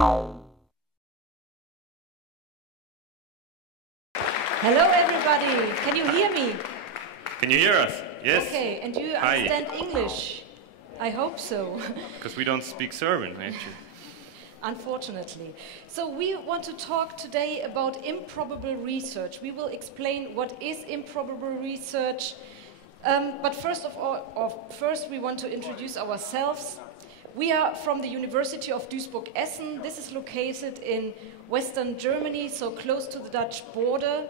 Hello everybody, can you hear me? Can you hear us? Yes. Okay, and do you understand English? I hope so. Because we don't speak Serbian, actually. Unfortunately. So we want to talk today about improbable research. We will explain what is improbable research. But first of all, first we want to introduce ourselves. We are from the University of Duisburg-Esen. This is located in Western Germany, so close to the Dutch border.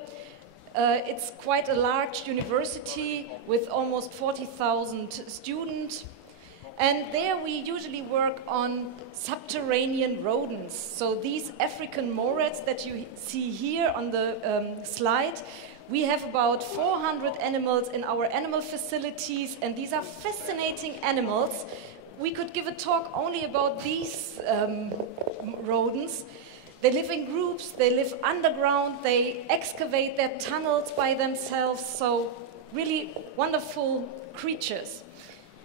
It's quite a large university with almost 40,000 students. And there we usually work on subterranean rodents. So these African morats that you see here on the slide, we have about 400 animals in our animal facilities, and these are fascinating animals. We could give a talk only about these rodents. They live in groups, they live underground, they excavate their tunnels by themselves, so really wonderful creatures.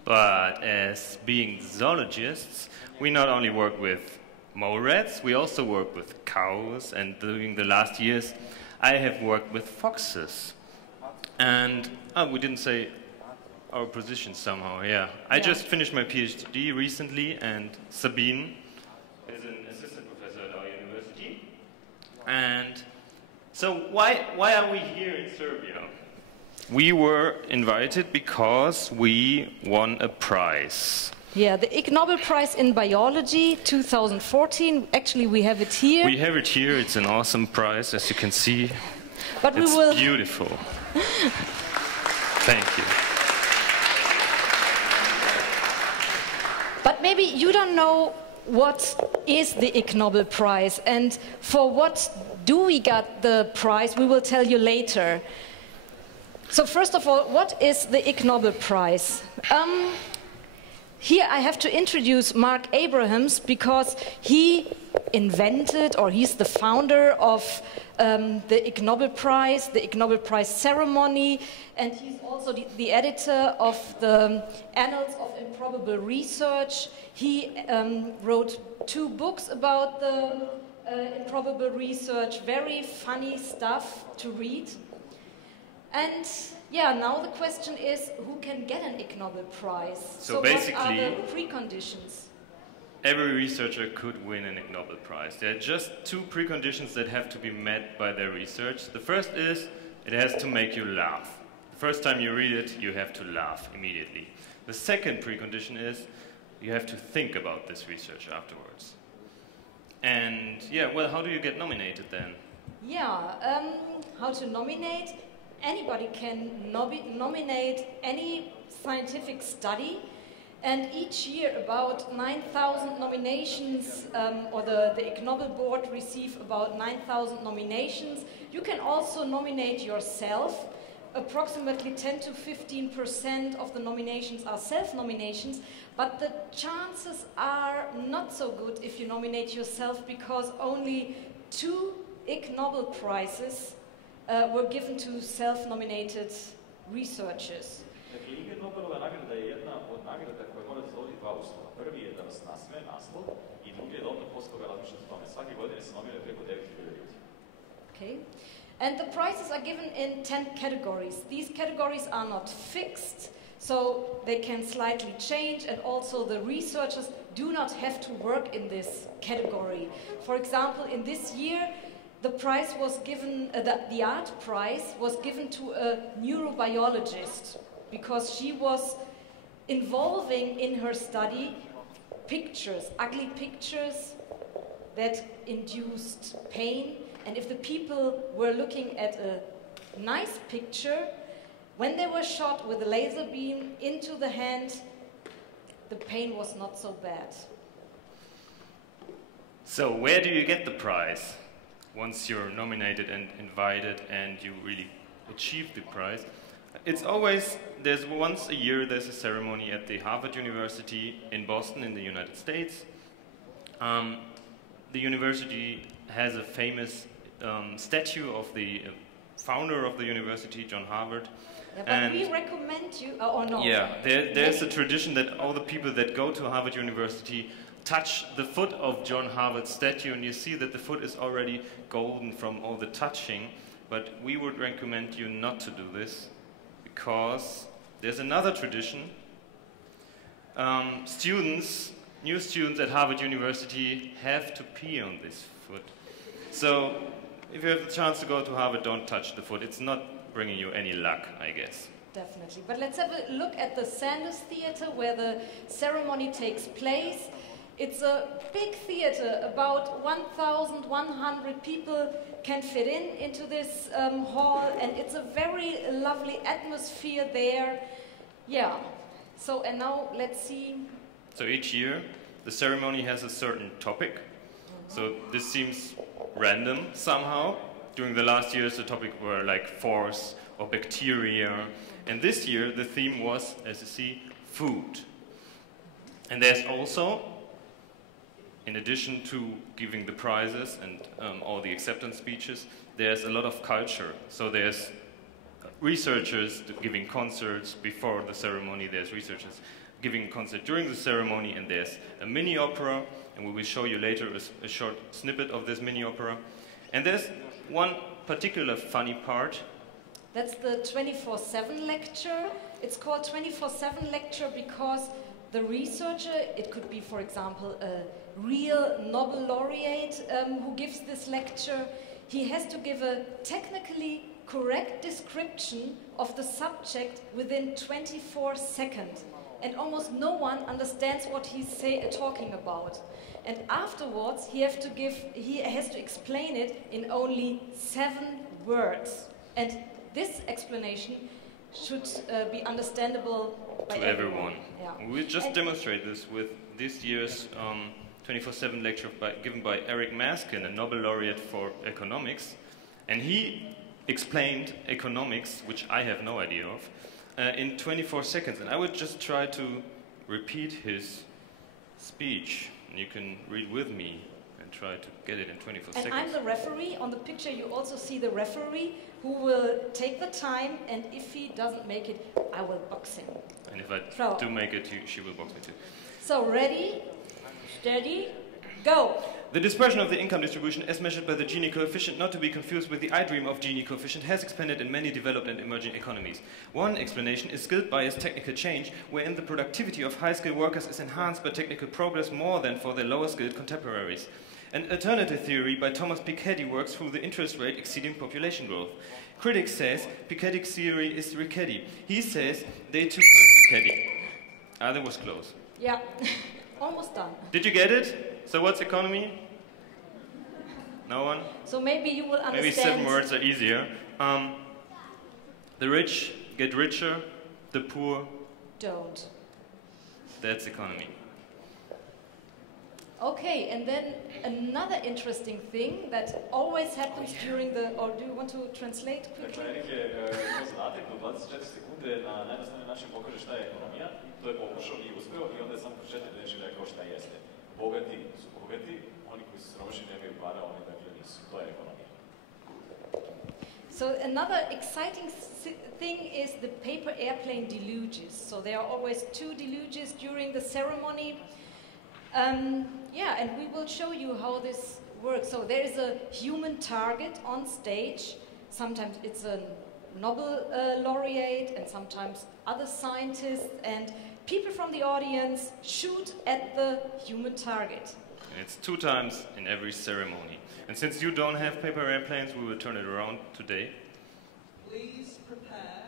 But as being zoologists, we not only work with mole rats, we also work with cows, and during the last years I have worked with foxes. And we didn't say our position somehow, yeah. I just finished my PhD recently, and Sabin is an assistant professor at our university. And so why are we here in Serbia? We were invited because we won a prize. Yeah, the Ig-Nobel Prize in Biology 2014. Actually, we have it here. We have it here. It's an awesome prize, as you can see. But it's beautiful. Thank you. But maybe you don't know what is the Ig-Nobel Prize and for what do we get the prize. We will tell you later. So first of all, what is the Ig-Nobel Prize? Here I have to introduce Mark Abrahams because he invented, or he's the founder of the Ig-Nobel Prize, the Ig-Nobel Prize ceremony, and he's also the editor of the Annals of Improbable Research. He wrote 2 books about the improbable research, very funny stuff to read. And yeah, now the question is, who can get an Ig-Nobel Prize? So basically, what are the preconditions? Every researcher could win an Ig-Nobel Prize. There are just 2 preconditions that have to be met by their research. The first is, it has to make you laugh. The first time you read it, you have to laugh immediately. The second precondition is, you have to think about this research afterwards. And yeah, well, how do you get nominated then? Yeah, how to nominate? Anybody can nominate any scientific study, and each year about 9,000 nominations, or the Ig-Nobel board receive about 9,000 nominations. You can also nominate yourself. Approximately 10 to 15% of the nominations are self-nominations, but the chances are not so good if you nominate yourself, because only 2 Ig-Nobel prizes were given to self-nominated researchers. Dakle, Ig-Nobelova nagrada je jedna od nagrada koja mora da zadovolji 2 uslova. Prvi je da vas nasmeje naslov i drugi je da onda posle toga razmišljate o tome. Svake godine se nominuje preko 9.000 ljudi. Okay. And the prizes are given in 10 categories. These categories are not fixed, so they can slightly change, and also the researchers do not have to work in this category. For example, in this year, the prize was given, the art prize was given to a neurobiologist because she was involving in her study pictures, ugly pictures that induced pain. And if the people were looking at a nice picture, when they were shot with a laser beam into the hand, the pain was not so bad. So where do you get the prize? Once you're nominated and invited and you really achieve the prize, it's always, there's once a year, there's a ceremony at the Harvard University in Boston in the United States. The university has a famous statue of the founder of the university, John Harvard. Yeah, but and we recommend you, or no? Yeah, there's a tradition that all the people that go to Harvard University touch the foot of John Harvard's statue, and you see that the foot is already golden from all the touching. But we would recommend you not to do this, because there's another tradition. New students at Harvard University have to pee on this foot. So if you have the chance to go to Harvard, don't touch the foot. It's not bringing you any luck, I guess. Definitely. But let's have a look at the Sanders Theater where the ceremony takes place. It's a big theater. About 1,100 people can fit into this hall, and it's a very lovely atmosphere there. Yeah. So, and now let's see. So each year, the ceremony has a certain topic. So this seems random somehow. During the last years, the topic were like force or bacteria. And this year, the theme was, as you see, food. And there's also, in addition to giving the prizes and all the acceptance speeches, there's a lot of culture. So there's researchers giving concerts before the ceremony, there's researchers giving a concert during the ceremony, and there's a mini opera, and we will show you later a short snippet of this mini opera. And there's one particular funny part. That's the 24/7 lecture. It's called 24/7 lecture because the researcher, it could be, for example, a real Nobel laureate who gives this lecture, he has to give a technically correct description of the subject within 24 seconds. And almost no one understands what he's talking about. And afterwards, he has to explain it in only 7 words. And this explanation should be understandable by everyone. Yeah. We'll just demonstrate this with this year's 24/7 lecture given by Erih Paskal, a Nobel laureate for economics. And he explained economics, which I have no idea of, in 24 seconds. And I would just try to repeat his speech. And you can read with me and try to get it in 24 seconds. And I'm the referee. On the picture you also see the referee who will take the time, and if he doesn't make it, I will box him. And if I do make it, she will box me too. So ready, steady, go. The dispersion of the income distribution as measured by the Gini coefficient, not to be confused with the I dream of Gini coefficient, has expanded in many developed and emerging economies. One explanation is skilled bias technical change, wherein the productivity of high-skilled workers is enhanced by technical progress more than for their lower-skilled contemporaries. An alternative theory by Thomas Piketty works through the interest rate exceeding population growth. Critics says Piketty's theory is Rickety. He says they took Piketty. That was close. Yeah, almost done. Did you get it? So what's economy? No one? So maybe you will understand. Maybe 7 words are easier. The rich get richer, the poor don't. That's economy. Okay, and then another interesting thing that always happens during the, or do you want to translate quickly? Erih je imao zadatak da u 24 sekunde na najjednostavniji način pokaže šta je ekonomija. To je pokušao i uspeo i onda je samo kroz 4 reči rekao šta jeste. Bogati su bogati, oni koji su siromašni nemaju para, oni dakle nisu. To je ekonomija. So another exciting thing is the paper airplane deluges. So there are always 2 deluges during the ceremony. Yeah, and we will show you how this works. So there is a human target on stage. Sometimes it's a Nobel laureate and sometimes other scientists, and people from the audience shoot at the human target. And it's 2 times in every ceremony. And since you don't have paper airplanes, we will turn it around today. Please prepare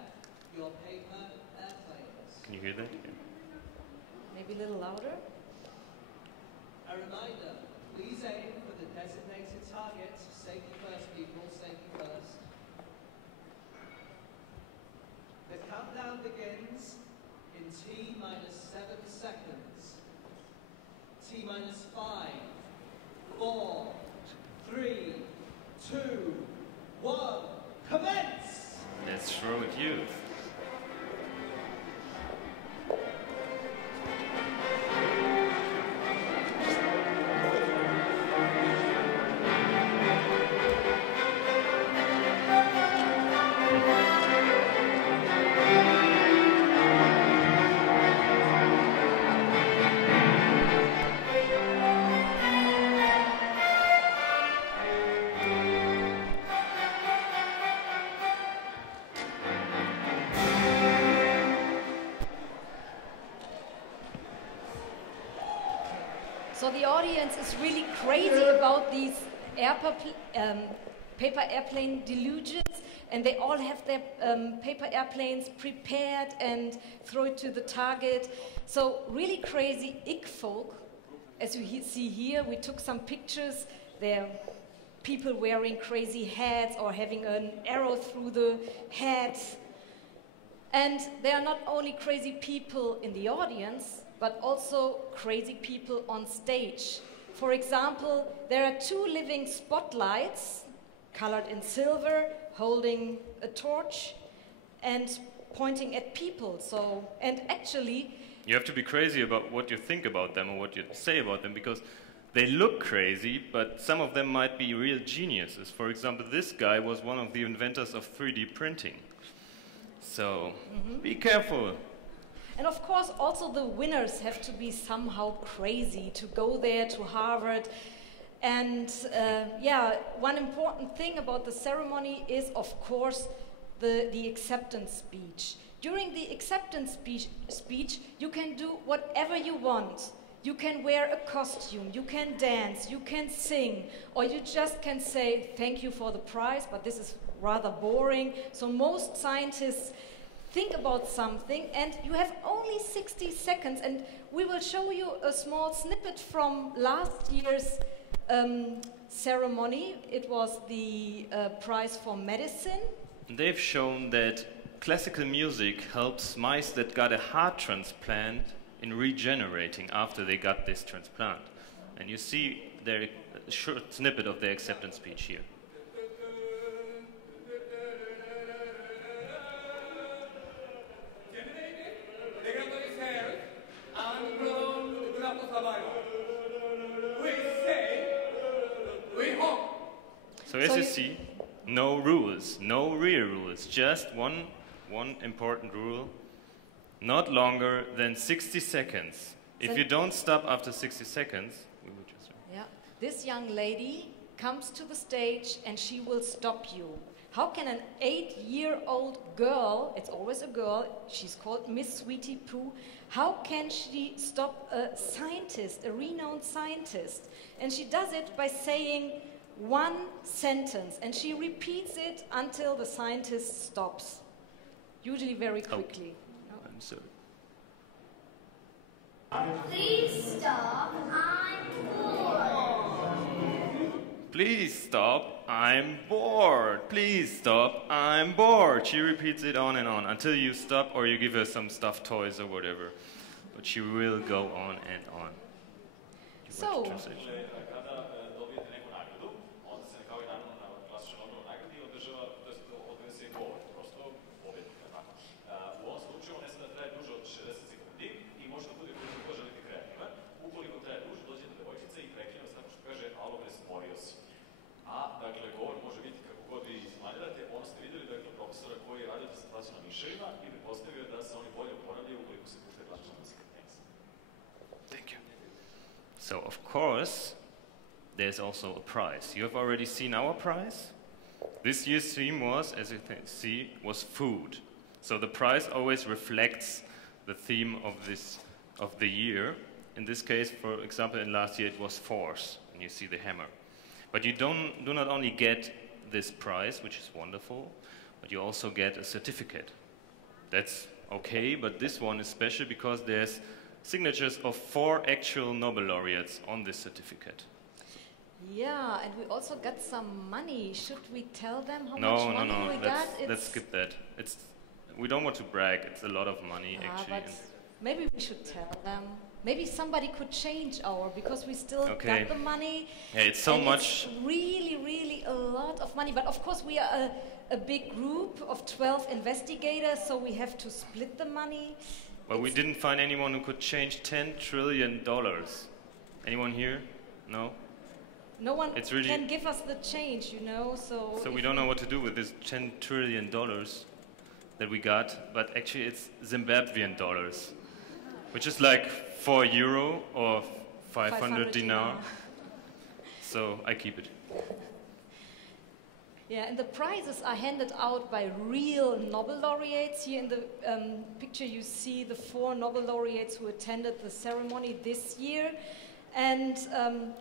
your paper airplanes. Can you hear that? Yeah. Maybe a little louder. A reminder, please aim for the designated target. Safety first, people, safety first. The countdown begins in T-7 seconds. T-5, 4, 3, 2, 1, commence! Let's throw at you. So the audience is really crazy about these paper airplane delusions, and they all have their paper airplanes prepared and throw it to the target. So really crazy Ig folk. As you see here, we took some pictures. There are people wearing crazy hats or having an arrow through the head. And there are not only crazy people in the audience, but also crazy people on stage. For example, there are 2 living spotlights, colored in silver, holding a torch and pointing at people. So, and actually, you have to be crazy about what you think about them or what you say about them, because they look crazy, but some of them might be real geniuses. For example, this guy was one of the inventors of 3D printing. So, be careful. And of course, also the winners have to be somehow crazy to go there to Harvard. And yeah, one important thing about the ceremony is, of course, the acceptance speech. During the acceptance speech, you can do whatever you want. You can wear a costume, you can dance, you can sing, or you just can say thank you for the prize, but this is rather boring. So most scientists think about something, and you have only 60 seconds, and we will show you a small snippet from last year's ceremony. It was the prize for medicine. They've shown that classical music helps mice that got a heart transplant in regenerating after they got this transplant. And you see their short snippet of their acceptance speech here. So as you see, no rules, no real rules, just one important rule: not longer than 60 seconds. If you don't stop after 60 seconds, we will just... Yeah, this young lady comes to the stage and she will stop you. How can an 8-year-old girl, it's always a girl, she's called Miss Sweetie Pooh, how can she stop a scientist, a renowned scientist? And she does it by saying one sentence, and she repeats it until the scientist stops, usually very quickly. Oh, I'm sorry. Please stop, I'm bored. Please stop, I'm bored. Please stop, I'm bored. She repeats it on and on until you stop or you give her some stuffed toys or whatever. But she will go on and on. So, Kada dobijete neku nagradu, onda se kao i naravno na klasičnoj Nobelovoj nagradi održava, to jest odvija se i govor, prosto pobjednika, tako. U ovom slučaju on ne sada traje duže od 60 sekundi i može da bude koliko želite kreativan. Ukoliko traje duže, dođe do devojčice i prekine vas tako što kaže alo bre, smorio si. A, dakle, govor može biti kako god vi izmanirate. Ono ste vidjeli, dakle, profesora koji je radio disertaciju na miševima i pretpostavio da se oni bolje uporavljaju ukoliko se pušte klasična muzika. Thank you. So, of course, there's also a prize. You have already seen our prize. This year's theme was, as you can see, was food. So the prize always reflects the theme of the year. In this case, for example, in last year it was force, and you see the hammer. But you do not only get this prize, which is wonderful, but you also get a certificate. That's okay, but this one is special because there's signatures of 4 actual Nobel laureates on this certificate. yeah, and we also got some money. Should we tell them how No, much money we got? let's skip that. We don't want to brag, it's a lot of money actually. But maybe we should tell them. Maybe somebody could change because we still Okay. got the money. Yeah, it's so and much. It's really, really a lot of money. But of course, we are a big group of 12 investigators, so we have to split the money. Well, we didn't find anyone who could change $10 trillion. Anyone here? No? No one It's really- can give us the change, you know. So So we if don't know what to do with this $10 trillion that we got, but actually it's Zimbabwean dollars, which is like €4 or 500 dinar. So I keep it. Yeah, and the prizes are handed out by real Nobel laureates. Here in the picture you see the 4 Nobel laureates who attended the ceremony this year. And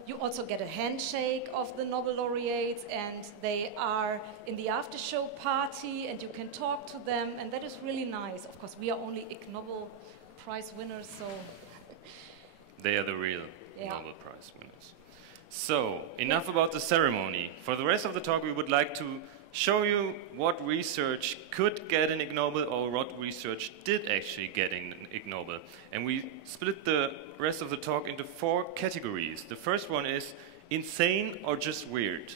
you also get a handshake of the Nobel laureates, and they are in the after show party, and you can talk to them, and that is really nice. Of course, we are only Ig-Nobel Prize winners, so... They are the real Yeah. Nobel Prize winners. So, enough about the ceremony. For the rest of the talk, we would like to show you what research could get an Ig Nobel or what research did actually get an Ig Nobel. And we split the rest of the talk into 4 categories. The first one is insane or just weird.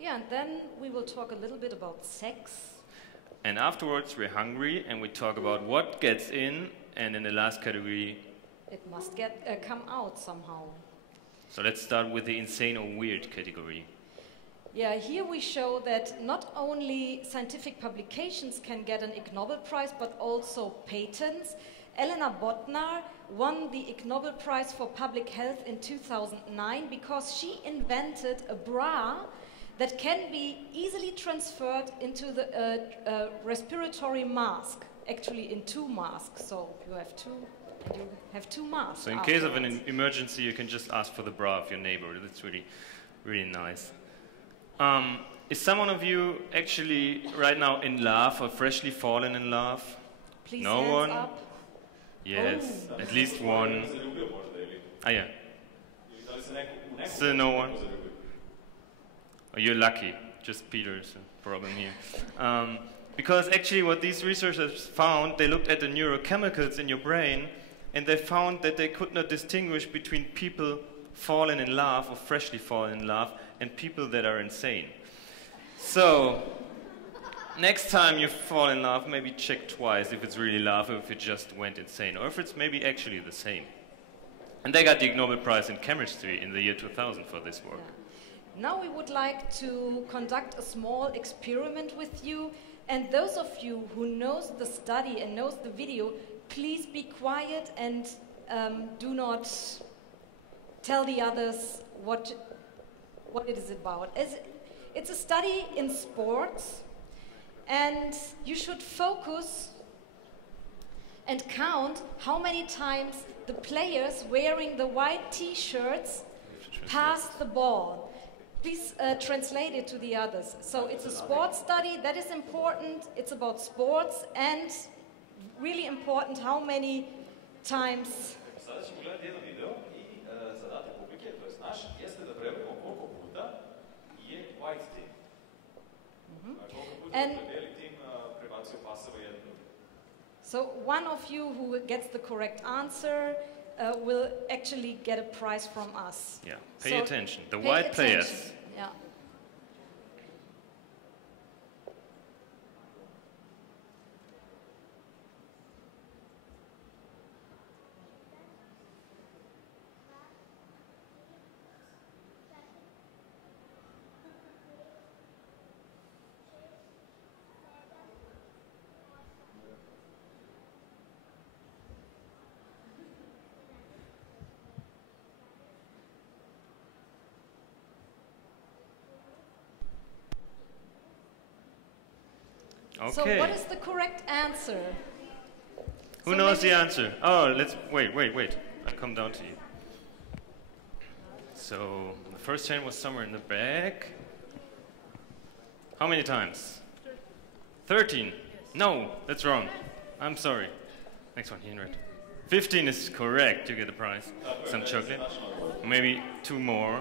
Yeah, and then we will talk a little bit about sex. And afterwards, we're hungry and we talk about what gets in. And in the last category, It must come out somehow. so let's start with the insane or weird category. Yeah, here we show that not only scientific publications can get an Ig Nobel Prize, but also patents. Elena Bodnar won the Ig Nobel Prize for Public Health in 2009 because she invented a bra that can be easily transferred into the respiratory mask, actually in 2 masks. So you have 2, and you have 2 masks. So in case of an emergency, you can just ask for the bra of your neighbor. That's really, really nice. Is someone of you actually right now in love or freshly fallen in love? Please No hands one? up. Yes, at least one. Zaljubio možda ili? Ah, yeah. Ili da li se neko u nekom Still no one? zaljubio? Oh, you're lucky. Just Peter's problem here. Because actually what these researchers found, they looked at the neurochemicals in your brain, and they found that they could not distinguish between people fallen in love or freshly fallen in love and people that are insane. So, next time you fall in love, maybe check twice if it's really love or if it just went insane, or if it's maybe actually the same. And they got the Ig Nobel Prize in Chemistry in the year 2000 for this work. Now we would like to conduct a small experiment with you, and those of you who knows the study and knows the video, please be quiet and do not tell the others what it is about. It's a study in sports, and you should focus and count how many times the players wearing the white t-shirts pass the ball. Please translate it to the others. So it's a sports study, that is important. It's about sports, and really important how many times. Sada ćemo gledati jedan video i zadatak publike, to je naš, jeste da prevedemo koliko puta je white team. Koliko puta je bijeli tim prebacio pasova jedan drugi. So one of you who gets the correct answer will actually get a prize from us. Yeah, pay So attention. The pay white attention. players. Yeah. Okay. So what is the correct answer? Who So knows the maybe- answer? Oh, let's wait. I'll come down to you. So the first hand was somewhere in the back. How many times? 13. No, that's wrong. I'm sorry. Next one, here in red. 15 is correct. You get the prize. Some chocolate. Maybe 2 more.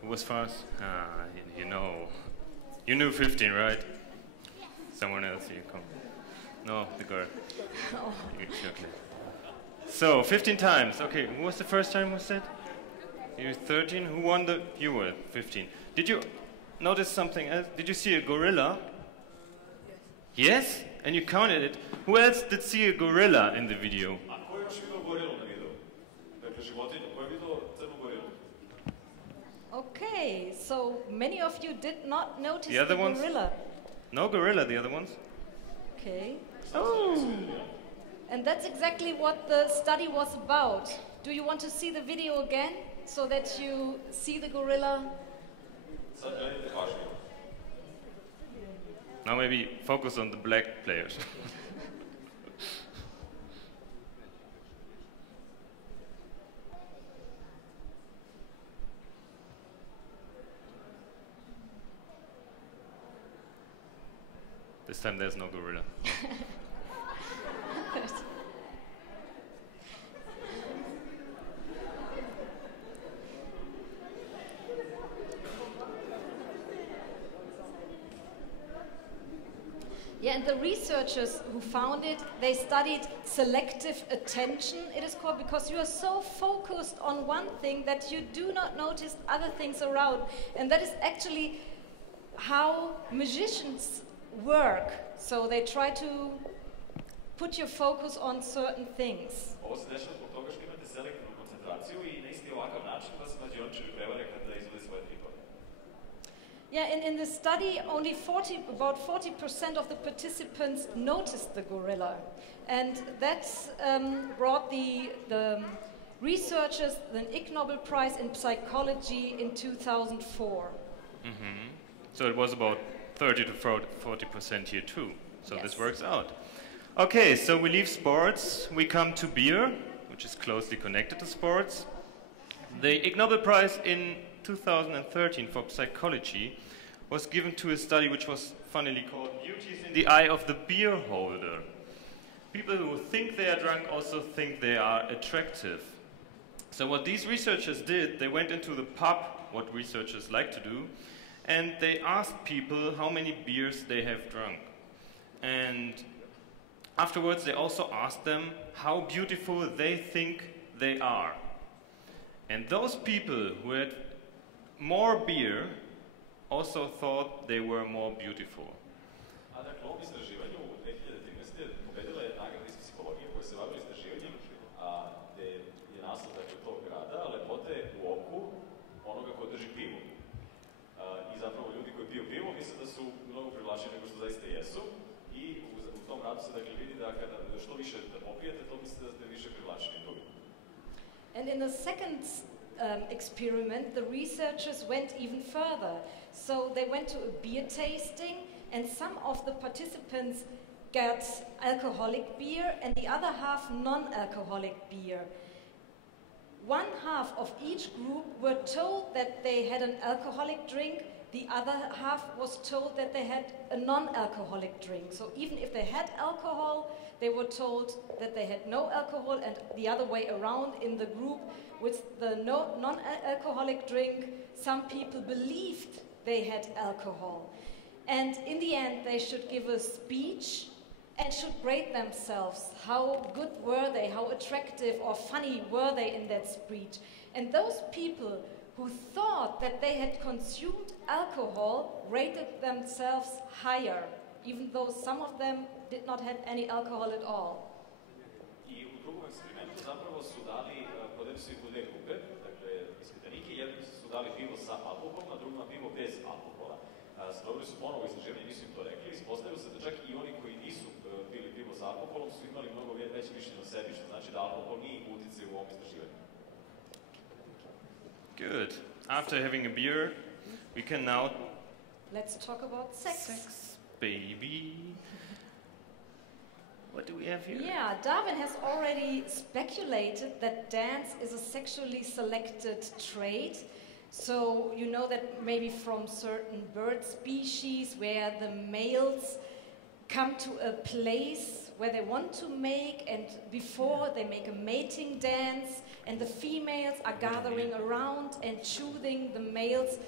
Who was fast? Ah, you know. You knew 15, right? Someone else, you come. No, the girl. Oh. You get chocolate. So, 15 times. Okay, who was the first time was that? You 13? Who won the... You were 15. Did you notice something else? Did you see a gorilla? Yes? And you counted it. Who else did see a gorilla in the video? A ko je još vidio gorilu na videu? Dakle, životinju. Ko je vidio crnu gorilu? Okay, so many of you did not notice The other ones? gorilla. No gorilla, the other ones? Okay. Oh. And that's exactly what the study was about. Do you want to see the video again so that you see the gorilla? Sad gledajte pažnju. Now maybe focus on the black players. This time there's no gorilla. Yeah, and the researchers who found it, they studied selective attention, it is called, because you are so focused on one thing that you do not notice other things around. And that is actually how magicians work. So they try to put your focus on certain things. Ovo se dešava zbog toga što imate selektivnu koncentraciju i na isti ovakav način vas mađiončari prevare kada izvode svoje trikove. Yeah, in the study, only about 40% of the participants noticed the gorilla. And that brought the researchers the Ig-Nobel Prize in Psychology in 2004. So it was about 30 to 40% here too. So Yes. this works out. Okay, so we leave sports, we come to beer, which is closely connected to sports. The Ig-Nobel Prize in 2013 for psychology was given to a study which was funnily called Beauties in the Eye of the Beer Holder. People who think they are drunk also think they are attractive. So what these researchers did, they went into the pub, what researchers like to do, and they asked people how many beers they have drunk. And afterwards they also asked them how beautiful they think they are. And those people who had more beer also thought they were more beautiful. A dakle, u ovom istraživanju u 2013. pobedila je nagrada iz psihologije koja se bavila istraživanjem, gde je naslov tog grada lepote u oku onoga ko drži pivo. I zapravo ljudi koji piju pivo misle da su mnogo privlačeni nego što zaista jesu. I u tom radu se dakle vidi da kada što više da popijete, to mislite da ste više privlačeni drugi. And in the second experiment, the researchers went even further. So they went to a beer tasting, and some of the participants got alcoholic beer, and the other half non-alcoholic beer. One half of each group were told that they had an alcoholic drink, the other half was told that they had a non-alcoholic drink. So even if they had alcohol, they were told that they had no alcohol, and the other way around in the group with the non-alcoholic drink, some people believed they had alcohol. And in the end, they should give a speech and should rate themselves. How good were they? How attractive or funny were they in that speech? And those people who thought that they had consumed alcohol rated themselves higher, even though some of them did not have any alcohol at all. I u drugom eksperimentu zapravo su dali, podeli su ih u dve grupe, dakle ispitanike, jednim su dali pivo sa alkoholom, a drugima pivo bez alkohola. Sproveli su ponovo istraživanje, nisu im to rekli, ispostavilo se da čak i oni koji nisu pili pivo sa alkoholom su imali mnogo veće mišljenje o sebi, što znači da alkohol nije imao uticaj u ovom istraživanju. Good. After having a beer, we can now... Let's talk about sex. Sex, baby. What do we have here? Yeah, Darwin has already speculated that dance is a sexually selected trait. So you know that maybe from certain bird species where the males come to a place where they want to make, and before they make a mating dance, and the females are gathering around and choosing the males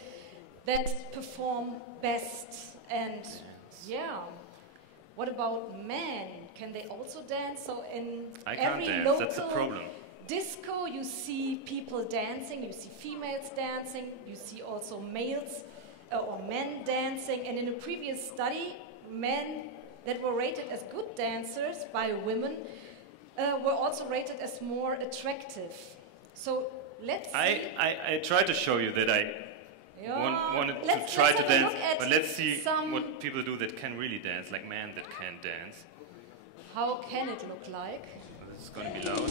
that perform best. And yeah, what about men? Can they also dance? So in I can't every dance, local that's the problem. disco, you see people dancing, you see females dancing, you see also males or men dancing. And in a previous study, men that were rated as good dancers by women were also rated as more attractive. So let's see. I tried to show you that I wanted to try to dance, but let's see what people do that can really dance, like men that can dance. How can it look like? This is going to be loud.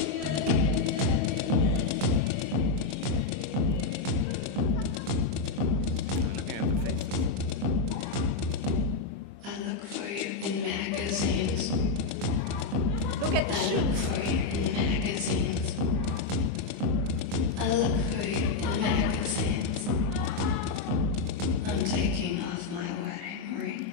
I'm looking at the faces. I look for you in magazines. Look at the I look shoes. for you in magazines. I look for you in magazines. I'm taking off my wedding ring.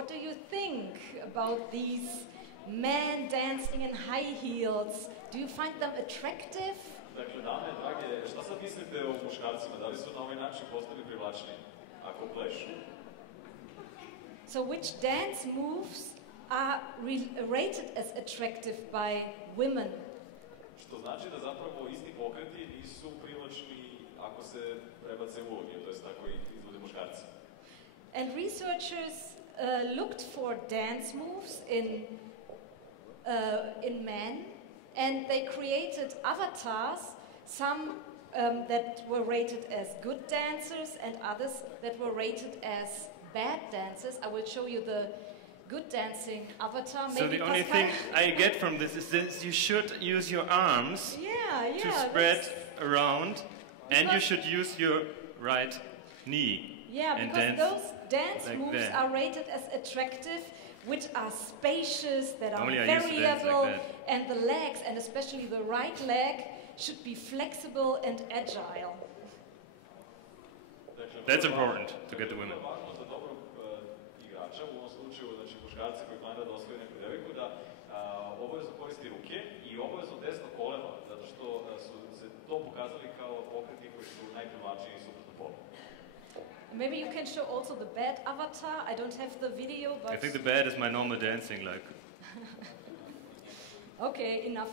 what do you think about these men dancing in high heels? Do you find them attractive? Dakle, dame, drage, šta sad mislite o muškarcima? Da li su na ovaj način postali privlačni ako plešu? So which dance moves are rated as attractive by women? Što znači da zapravo isti pokreti nisu privlačni ako se prebace uloge, to jest ako ih izvode muškarci. And researchers looked for dance moves in men, and they created avatars, some that were rated as good dancers and others that were rated as bad dancers. I will show you the good dancing avatar. So the only thing I get from this is that you should use your arms to spread around, and you should use your right knee. Yeah, and because those dance like moves that. are rated as attractive, which are spacious, that are Only I used to very dance level, like that. and the legs, and especially the right leg, should be flexible and agile. That's important to get the women. Važno za dobrog igrača, u ovom slučaju, znači muškarci koji planira da osvoji neku devojku, da obavezno koristi ruke i obavezno desno koleno, zato što su se to pokazali kao pokreti koji su najprivlačniji suprotno polu. Maybe you can show also the bad avatar. I don't have the video, but I think the bad is my normal dancing, like. okay, enough.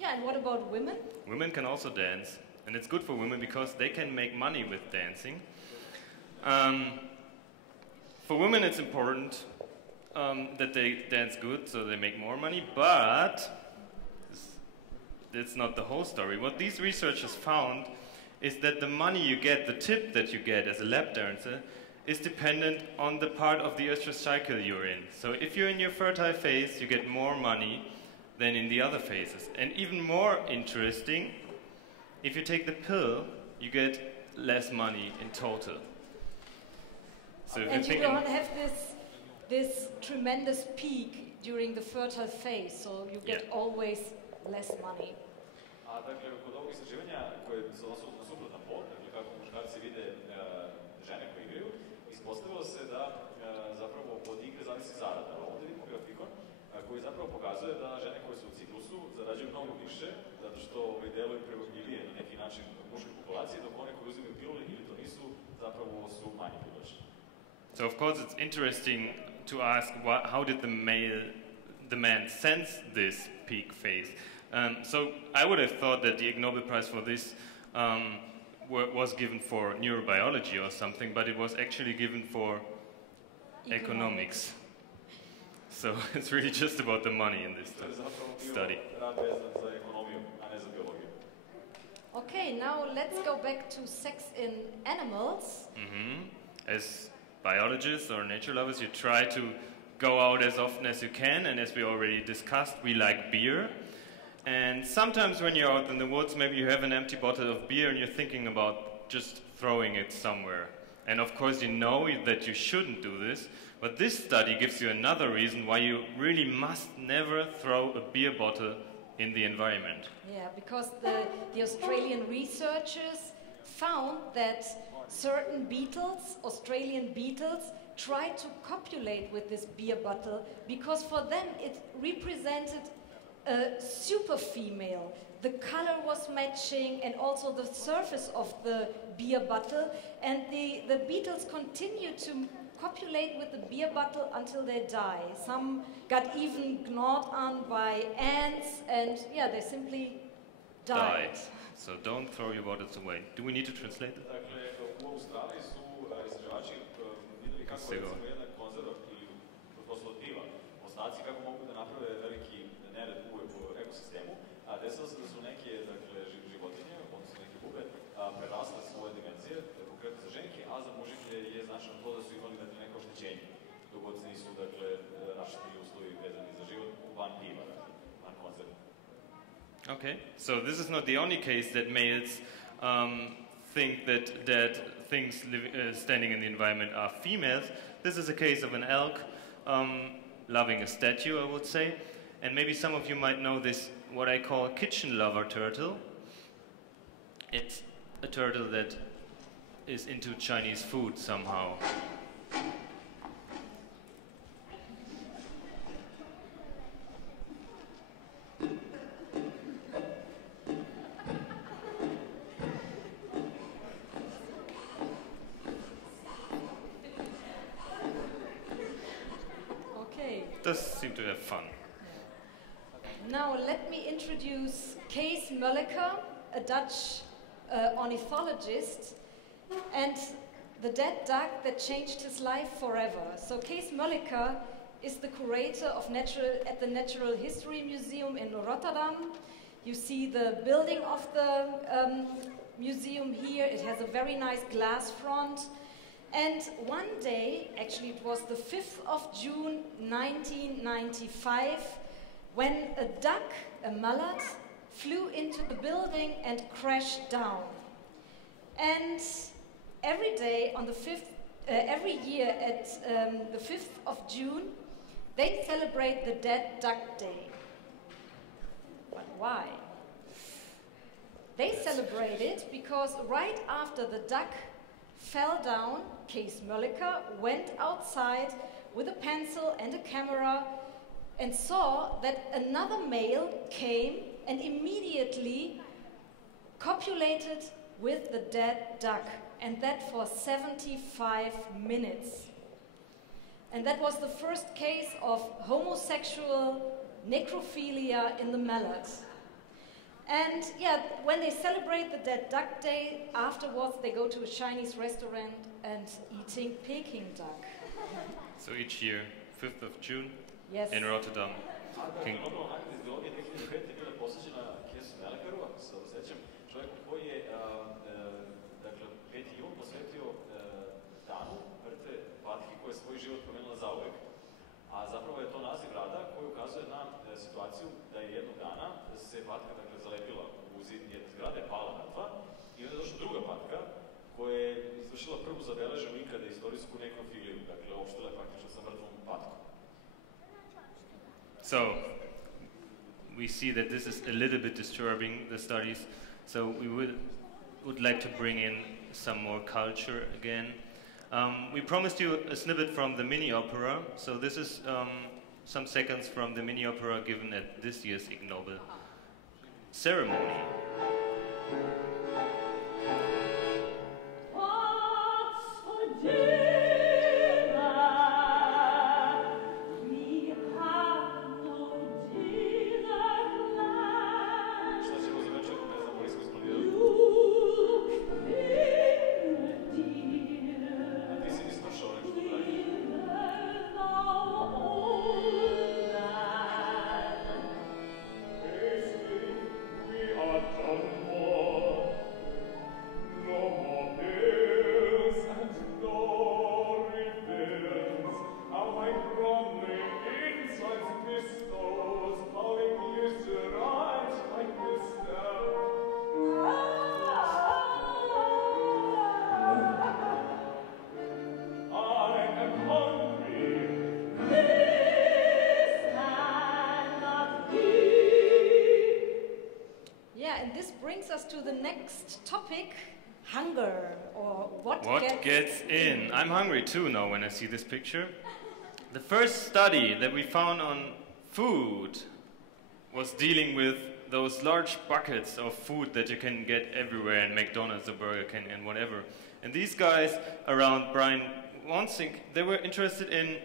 Yeah, and what about women? Women can also dance, and it's good for women because they can make money with dancing. For women, it's important that they dance good, so they make more money, but that's not the whole story. What these researchers found is that the money you get, the tip that you get as a lap dancer, is dependent on the part of the estrous cycle you're in. So if you're in your fertile phase, you get more money than in the other phases. And even more interesting, if you take the pill, you get less money in total. So if And you're you thinking, don't have this tremendous peak during the fertile phase, so you get always less money. A dakle, kod ovog istraživanja koje se odnosu na suprotan pol, dakle kako muškarci vide žene koje igraju, ispostavilo se da zapravo od igre zavisi zarada. Ovdje vidimo grafikon koji zapravo pokazuje da žene koje su u ciklusu zarađuju mnogo više, zato što deluju privlačnije na neki način muškoj populaciji, dok one koje uzimaju pilule ili to nisu, zapravo su manje privlačne. so of course it's interesting to ask how did the man sense this peak phase. So I would have thought that the Ig-Nobel Prize for this was given for neurobiology or something, but it was actually given for economics. So it's really just about the money in this study. Okay, now let's go back to sex in animals. As biologists or nature lovers, you try to go out as often as you can, and as we already discussed, we like beer. And sometimes when you're out in the woods, maybe you have an empty bottle of beer and you're thinking about just throwing it somewhere. And of course you know that you shouldn't do this, but this study gives you another reason why you really must never throw a beer bottle in the environment. Yeah, because the Australian researchers found that certain beetles, Australian beetles, try to copulate with this beer bottle because for them it represented a super female. The color was matching and also the surface of the beer bottle, and the beetles continue to copulate with the beer bottle until they die. Some got even gnawed on by ants, and yeah, they simply died. So don't throw your bottles away. Do we need to translate it? Dakle, u Australiji su istraživači vidjeli kako recimo jedna konzerva ili posle piva, ostaci kako mogu da naprave veliki nered u ekosistemu, a desilo se da su neke životinje, odnosno neke bube, prerasle svoje dimenzije, konkretno za ženke, a za mužike je značajno to da su imali neko oštećenje, dok god nisu našli uslovi vezani za život van piva, van konzerva. Okay, so this is not the only case that males think that things standing in the environment are females. This is a case of an elk loving a statue, I would say. And maybe some of you might know this, what I call a kitchen lover turtle. It's a turtle that is into Chinese food somehow. others seem to have fun. Now let me introduce Kees Mulleker, a Dutch ornithologist, and the dead duck that changed his life forever. So Kees Mulleker is the curator of at the Natural History Museum in Rotterdam. You see the building of the museum here. It has a very nice glass front. And one day, actually it was the 5th of June 1995, when a duck, a mallard, flew into the building and crashed down. And every day on the 5th, every year at the 5th of June, they celebrate the Dead Duck Day. But why? They celebrate it because right after the duck fell down, Kees Mulleker went outside with a pencil and a camera and saw that another male came and immediately copulated with the dead duck, and that for 75 minutes. And that was the first case of homosexual necrophilia in the mallard. And yeah, when they celebrate the Dead Duck Day, afterwards they go to a Chinese restaurant and eating Peking duck. So each year, 5th of June, Yes. in Rotterdam. King. Nobelova nagrada iz biologije 2005. bila posvećena Keesu Mullekeru, ako se osjećam, čovjeku koji je, dakle, 5. jun posvetio danu vrte patke koja je svoj život promenila zauvek. A zapravo je to naziv rada koji ukazuje na situaciju da je jednog dana se patka, dakle, zalepila u zid jedne zgrade, pala mrtva, i onda je došla druga patka koja je izvršila prvu zabeleženu ikada istorijsku nekrofiliju, dakle, opštila je praktično sa mrtvom patkom. So, we see that this is a little bit disturbing, the studies, so we would like to bring in some more culture again. We promised you a snippet from the mini-opera, so this is some seconds from the mini-opera given at this year's Ig-Nobel ceremony. To the next topic, hunger, or what gets in. I'm hungry too now when I see this picture. The first study that we found on food was dealing with those large buckets of food that you can get everywhere in McDonald's or Burger King and whatever. And these guys around Brian Wansink, they were interested in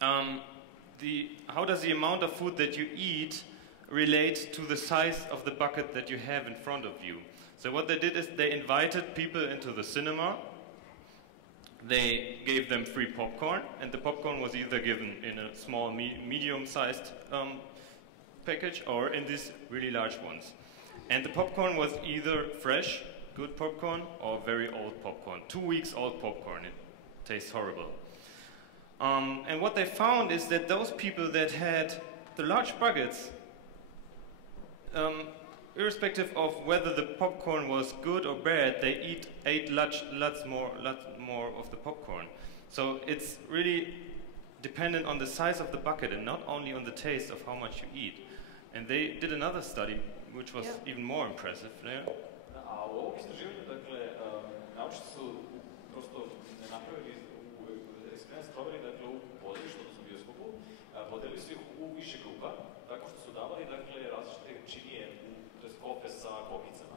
how does the amount of food that you eat relate to the size of the bucket that you have in front of you. So what they did is they invited people into the cinema, they gave them free popcorn, and the popcorn was either given in a small, medium-sized package or in these really large ones. And the popcorn was either fresh, good popcorn, or very old popcorn. 2 weeks old popcorn, it tastes horrible. And what they found is that those people that had the large buckets, irrespective of whether the popcorn was good or bad, they ate lots more of the popcorn. So it's really dependent on the size of the bucket and not only on the taste of how much you eat. And they did another study which was even more impressive. Yeah? A u ovom istraživanju, dakle, naučnici su prosto napravili eksperiment, proveli, dakle, u pozorištu, odnosno bioskopu, podelili su ih u više grupa, tako što su davali, dakle, različite činije, to jest kofe sa kokicama.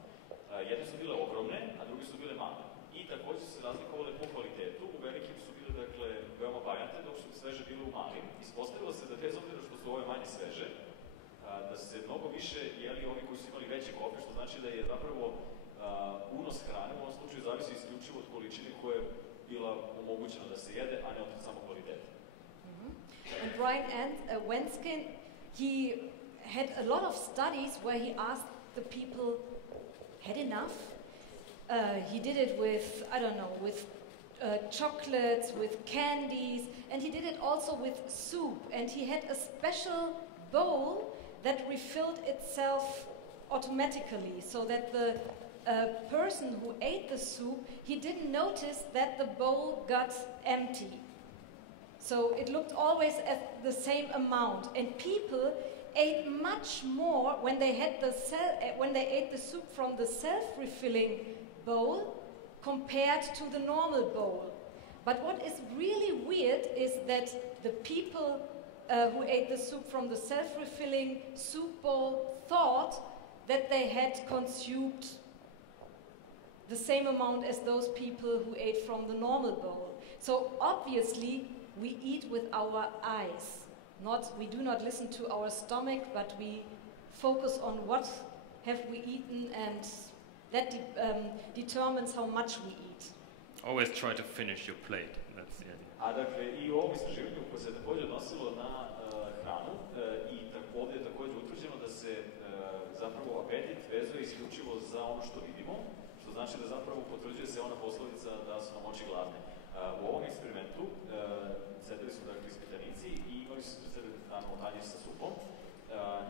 Jedne su bile ogromne, a druge su bile male. I također su se razlikovale po kvalitetu, u velikim su bile, dakle, veoma bajante, dok su se sveže bile u malim. Ispostavilo se da bez obzira što su ove manje sveže, da se mnogo više jeli oni koji su imali veće kofe, što znači da je zapravo unos hrane u ovom slučaju zavisi isključivo od količine koja je bila omogućena da se jede, a ne od samo kvaliteta. And Brian Wenskin, he had a lot of studies where he asked the people, had enough? He did it with, I don't know, with chocolates, with candies, and he did it also with soup. And he had a special bowl that refilled itself automatically, so that the person who ate the soup, he didn't notice that the bowl got empty. So it looked always at the same amount, and people ate much more when they had when they ate the soup from the self-refilling bowl compared to the normal bowl. But what is really weird is that the people who ate the soup from the self-refilling soup bowl thought that they had consumed the same amount as those people who ate from the normal bowl. So obviously we eat with our eyes. We do not listen to our stomach, but we focus on what have we eaten, and that determines how much we eat. Always try to finish your plate. That's the idea. A dakle, i u ovom istraživanju koje se također odnosilo na hranu, i ovdje je također utvrđeno da se zapravo apetit vezuje isključivo za ono što vidimo, što znači da zapravo potvrđuje se ona poslovica da su nam oči gladne. U ovom eksperimentu sedeli su dakle ispitanici i imali su pred sebe tanjir sa supom.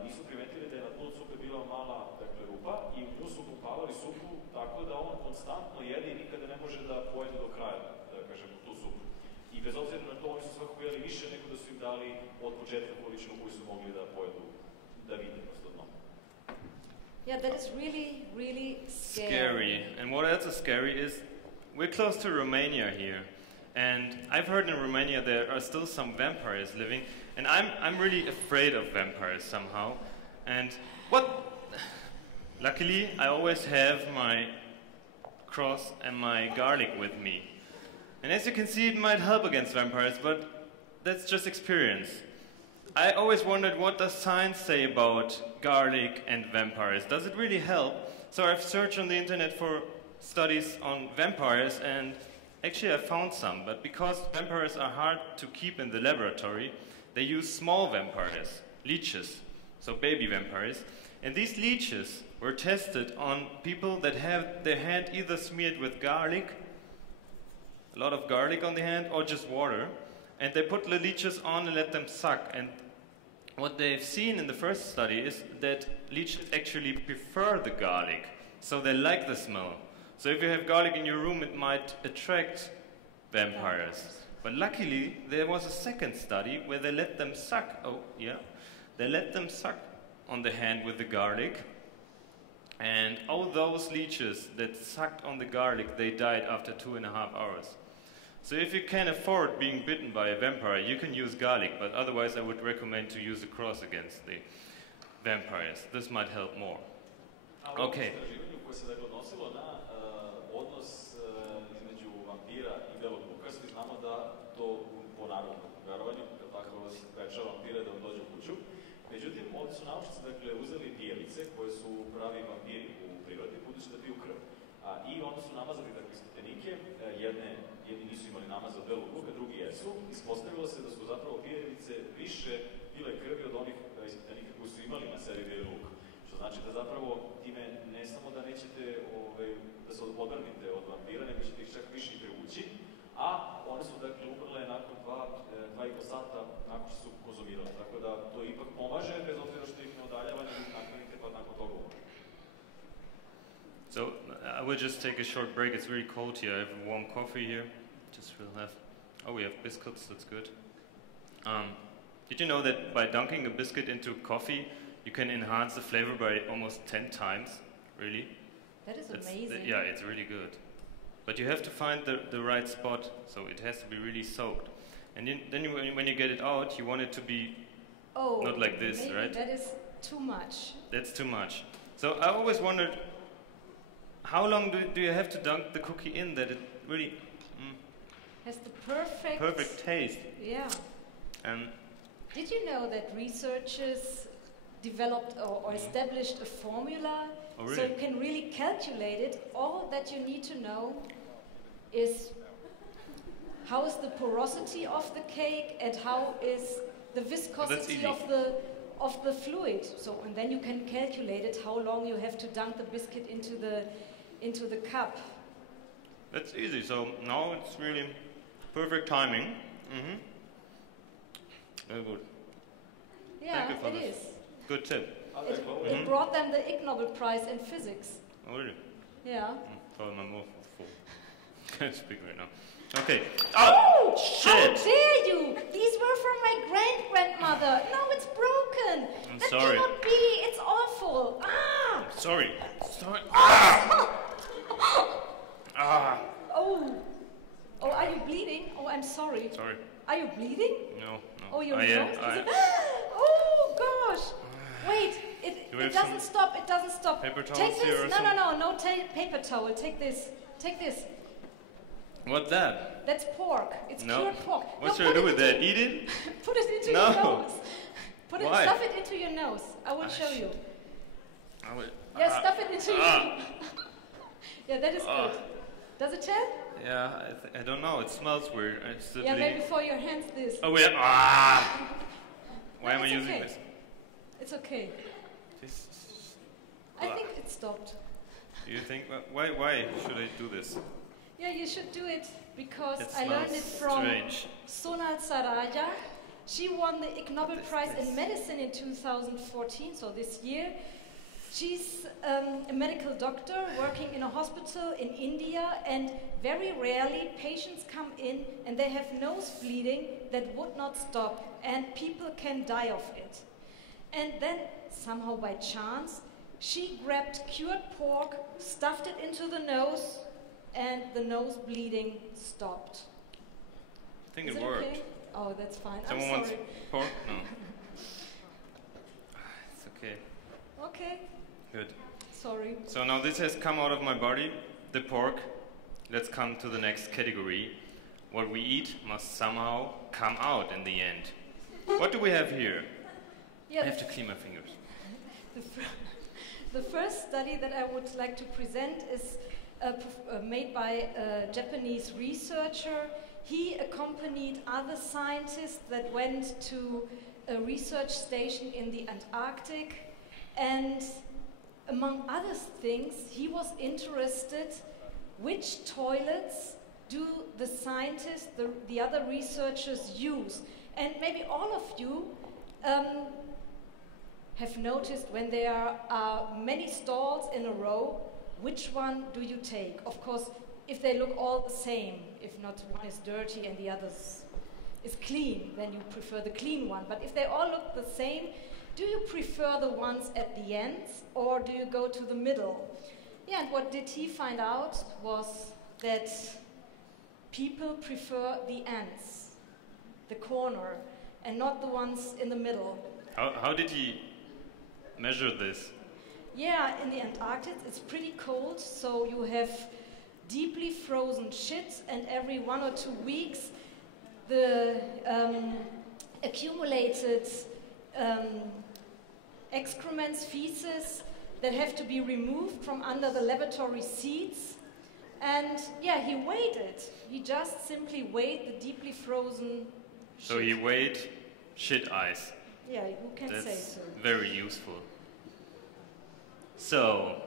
Nisu primetili da je na dnu supe bila mala rupa i u nju su upavali supu tako da on konstantno jede i nikada ne može da pojede do kraja, da kažem, tu supu. I bez obzira na to, oni su svakako jeli više nego da su im dali od početka količinu koju su mogli da pojedu, da vide prosto dno. Yeah, that is really, really Scary. And what else is scary is we're close to Romania here. And I've heard in Romania there are still some vampires living, and I'm really afraid of vampires somehow. And luckily I always have my cross and my garlic with me. And as you can see, it might help against vampires, but that's just experience. I always wondered, what does science say about garlic and vampires? Does it really help? So I've searched on the internet for studies on vampires, and actually I found some, but because vampires are hard to keep in the laboratory, they use small vampires, leeches, so baby vampires. And these leeches were tested on people that have their hand either smeared with garlic, a lot of garlic on the hand, or just water. And they put the leeches on and let them suck. And what they've seen in the first study is that leeches actually prefer the garlic, so they like the smell. So if you have garlic in your room, it might attract vampires. But luckily, there was a second study where they let them suck. They let them suck on the hand with the garlic. And all those leeches that sucked on the garlic, they died after 2.5 hours. So if you can afford being bitten by a vampire, you can use garlic, but otherwise I would recommend to use a cross against the vampires. This might help more. Okay. Odnos između vampira i belog luka, svi znamo da to po narodnom verovanju, tako veća vampire da vam dođe u kuću. Međutim, ovdje su naučnici uzeli pijevice koje su pravi vampiri u prirodi, budući da piju krv. I onda su namazali ispitaninike, jedni nisu imali namaz od belog luka, drugi jesu. Ispostavilo se da su zapravo pijevice više pile krvi od onih ispitanika koji su imali na sebi beli luk. Što znači da zapravo time ne samo da nećete da se odbrnite od vampira, nego ćete ih čak više i privući, a one su umrle nakon 2,5 sata nakon što su konzumirali. Tako da to ipak pomaže, bez obzira što ih ne odaljava, nego ih nakrenite pa nakon toga umre. So I will just take a short break. It's really cold here. I have a warm coffee here. We have biscuits. That's good. Did you know that by dunking a biscuit into coffee, you can enhance the flavor by almost 10 times? Really? That is amazing. It's really good. But you have to find the right spot, so it has to be really soaked. And when you get it out, you want it to be not like this, maybe right? That is too much. That's too much. So I always wondered, how long do you have to dunk the cookie in that it really has the perfect taste? Yeah. And Did you know that researchers developed or established a formula Oh, really? so you can really calculate it? All that you need to know is how is the porosity of the cake and how is the viscosity easy. of the fluid. So, and then you can calculate it how long you have to dunk the biscuit into the cup. that's easy. So now it's really perfect timing. Mm-hmm. Very good. Yeah, Thank you for it this. is. Good tip. It brought them the Ig-Nobel prize in physics. Oh, really? Yeah. Sorry, my mouth is full. Can't speak right now. Okay. Oh, How shit! dare you! These were from my grandmother. No, it's broken. I'm That sorry. cannot be. It's awful. Ah! Sorry. Sorry. Ah! Ah! Oh. Oh, are you bleeding? Oh, I'm sorry. Sorry. Are you bleeding? No, no. Oh, your I am. nose? Is it- Oh gosh! Wait, Do we it have doesn't some stop. It doesn't stop. paper towels Take here this. or No. Paper towel. Take this. Take this. What's that? That's pork. It's No. cured pork. What No, should I put do it with into- that? Eat it? Put it into No. your nose. Why? Stuff it into your nose. I will show you. I will. Yeah, stuff it into Ah. your. Yeah, that is Ah. good. Does it tell? Yeah, I don't know. It smells weird. I still Yeah, believe- maybe for your hands this. Oh, wait. Ah! Why No, am I it's using okay. this? It's okay. This. I Ah. think it stopped. Do you think? Why should I do this? Yeah, you should do it because It I learned it smells from strange. Sonal Saraya. She won the Ig-Nobel Prize this? in Medicine in 2014, so this year. She's a medical doctor working in a hospital in India, and very rarely patients come in and they have nose bleeding that would not stop, and people can die of it. And then, somehow by chance, she grabbed cured pork, stuffed it into the nose, and the nose bleeding stopped. I think Is it it worked. okay? Oh, that's fine. Someone I'm wants sorry. pork? No. It's okay. Okay, Good. sorry. So now this has come out of my body, the pork. Let's come to the next category. What we eat must somehow come out in the end. What do we have here? Yeah, I have to clean my fingers. the first study that I would like to present is made by a Japanese researcher. He accompanied other scientists that went to a research station in the Antarctic, and among other things, he was interested which toilets do the scientists, the other researchers use. And maybe all of you have noticed when there are many stalls in a row, which one do you take? Of course, if they look all the same, if not one is dirty and the other is clean, then you prefer the clean one. But if they all look the same, do you prefer the ones at the ends or do you go to the middle? Yeah, and what did he find out was that people prefer the ends, the corner, and not the ones in the middle. How did he measure this? Yeah, in the Antarctic it's pretty cold, so you have deeply frozen shit, and every 1 or 2 weeks the accumulated excrements, feces, that have to be removed from under the lavatory seats. And yeah, he weighed it. He just simply weighed the deeply frozen shit. So he weighed shit ice. Yeah, who can say That's so? very useful. So,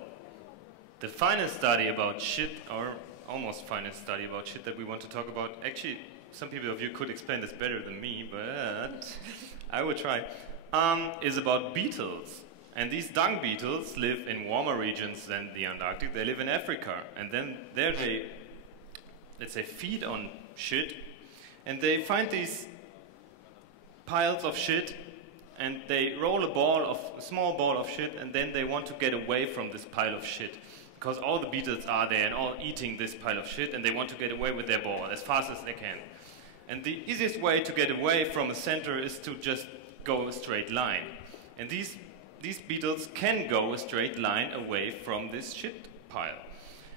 the final study about shit, or almost final study about shit that we want to talk about, actually, some people of you could explain this better than me, but I will try, is about beetles. And these dung beetles live in warmer regions than the Antarctic. They live in Africa. And then there they, let's say, feed on shit. And they find these piles of shit, and they roll a small ball of shit, and then they want to get away from this pile of shit. Because all the beetles are there and all eating this pile of shit, and they want to get away with their ball as fast as they can. And the easiest way to get away from a center is to just go a straight line. And these beetles can go a straight line away from this shit pile.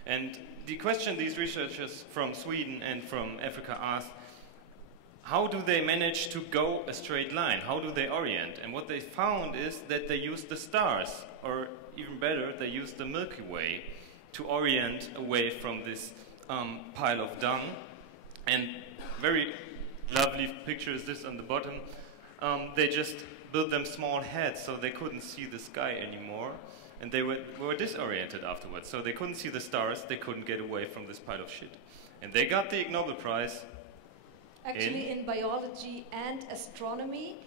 And the question these researchers from Sweden and from Africa asked, how do they manage to go a straight line? How do they orient? And what they found is that they use the stars, or even better, they use the Milky Way to orient away from this pile of dung. And very lovely picture is this on the bottom. They just built them small heads so they couldn't see the sky anymore. And they were disoriented afterwards. So they couldn't see the stars, they couldn't get away from this pile of shit. And they got the Ig Nobel Prize. Actually in biology and astronomy.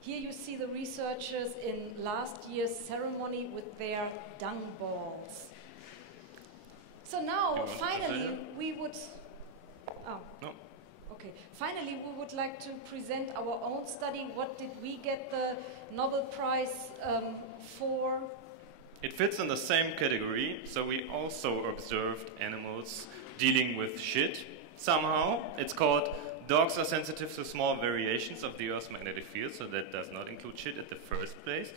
Here you see the researchers in last year's ceremony with their dung balls. So now, finally, we would... Oh. No. Okay. Finally, we would like to present our own study. What did we get the Nobel Prize for? It fits in the same category, so we also observed animals dealing with shit somehow. It's called Dogs Are Sensitive to Small Variations of the Earth's Magnetic Field, so that does not include shit at the first place.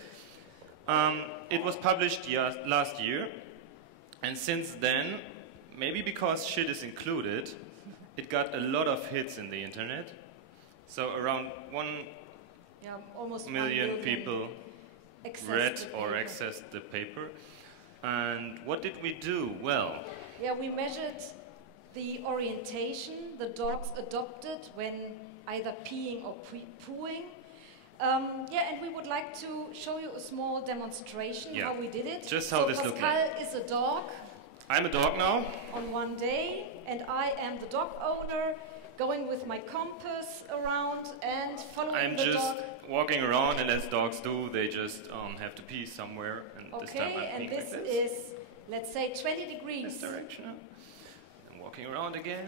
It was published last year, and since then, maybe because shit is included, it got a lot of hits in the internet. So around 1 almost million people read or paper. accessed the paper. And what did we do? Well, we measured the orientation the dogs adopted when either peeing or pooing. And we would like to show you a small demonstration how we did it. Just how this looked like. Pascal is a dog. I'm a dog now. On one day, and I am the dog owner, going with my compass around and following the dog. I'm just walking around, and as dogs do, they just have to pee somewhere. And this time I'm and peeing this like this. is, let's say, 20 degrees. This direction. I'm walking around again,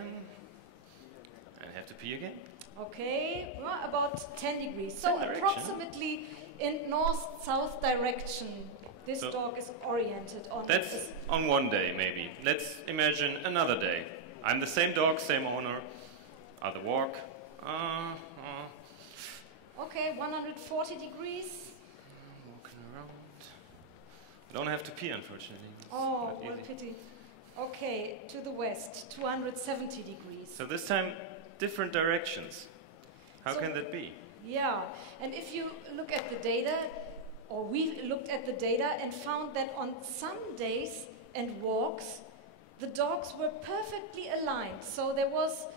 and have to pee again. Okay, well, about 10 degrees. So direction. approximately in north-south direction, this dog is oriented on. That's on one day, maybe. Let's imagine another day. I'm the same dog, same owner. Other walk. Okay, 140 degrees. Walking around. I don't have to pee, unfortunately. It's Oh, not what a easy. pity. Okay, to the west, 270 degrees. So this time, different directions. How can that be? Yeah, and if you look at the data, or we looked at the data and found that on some days and walks, the dogs were perfectly aligned. So there was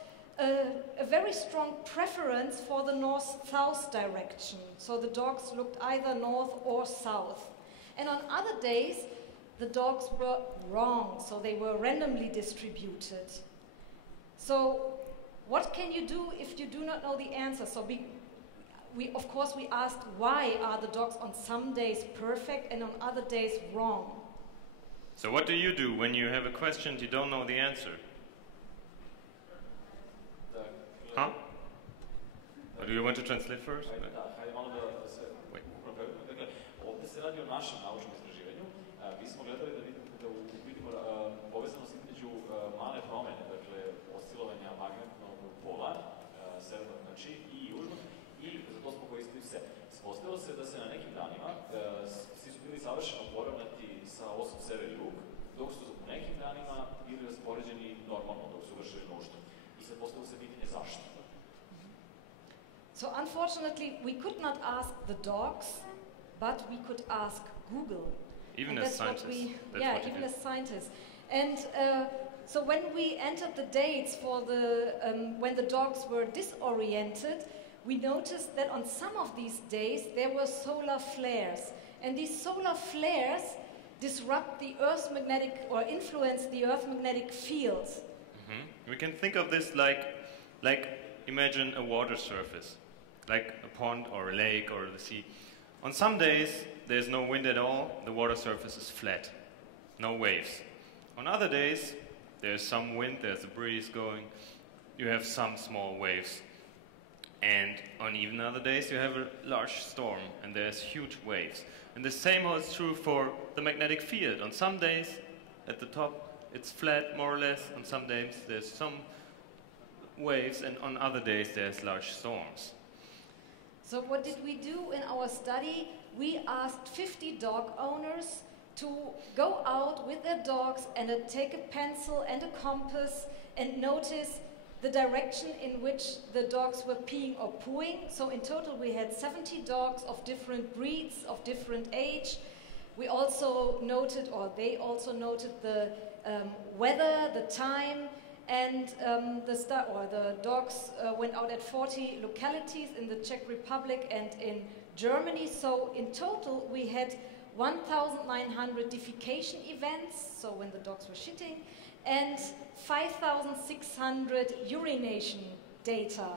a very strong preference for the north-south direction. So the dogs looked either north or south. And on other days, the dogs were wrong, so they were randomly distributed. So what can you do if you do not know the answer? So we of course we asked, why are the dogs on some days perfect and on other days wrong? So what do you do when you have a question you don't know the answer? Huh? Or do you want to translate first? Hajde malo da se Wait. upravimo. Dakle, ovdje se radi o našem naučnom istraživanju. Mi smo gledali da vidimo povezanost između male promene, dakle oscilovanja magnetnog pola, severnog znači i južnog, i za to smo koristili se. Ispostavilo se da se na nekim danima svi su bili savršeno poravnati sa osom sever-jug, dok su u nekim danima bili raspoređeni normalno, dok su vršili nuždu. I sad postavilo se pitanje zašto. So unfortunately, we could not ask the dogs, but we could ask Google. Even And as that's what scientists. we, That's what you even do. as scientists. And so when we entered the dates for the when the dogs were disoriented, we noticed that on some of these days there were solar flares, and these solar flares disrupt the Earth's magnetic or influence the Earth's magnetic fields. We can think of this like imagine a water surface, like a pond or a lake or the sea. On some days, there's no wind at all, the water surface is flat, no waves. On other days, there's some wind, there's a breeze going, you have some small waves. And on even other days, you have a large storm and there's huge waves. And the same holds true for the magnetic field. On some days, at the top, it's flat, more or less. On some days, there's some waves, and on other days, there's large storms. So what did we do in our study? We asked 50 dog owners to go out with their dogs and take a pencil and a compass and notice the direction in which the dogs were peeing or pooing. So in total we had 70 dogs of different breeds, of different age. We also noted, or they also noted, the weather, the time, and the dogs went out at 40 localities in the Czech Republic and in Germany. So in total we had 1,900 defecation events, so when the dogs were shitting, and 5,600 urination data.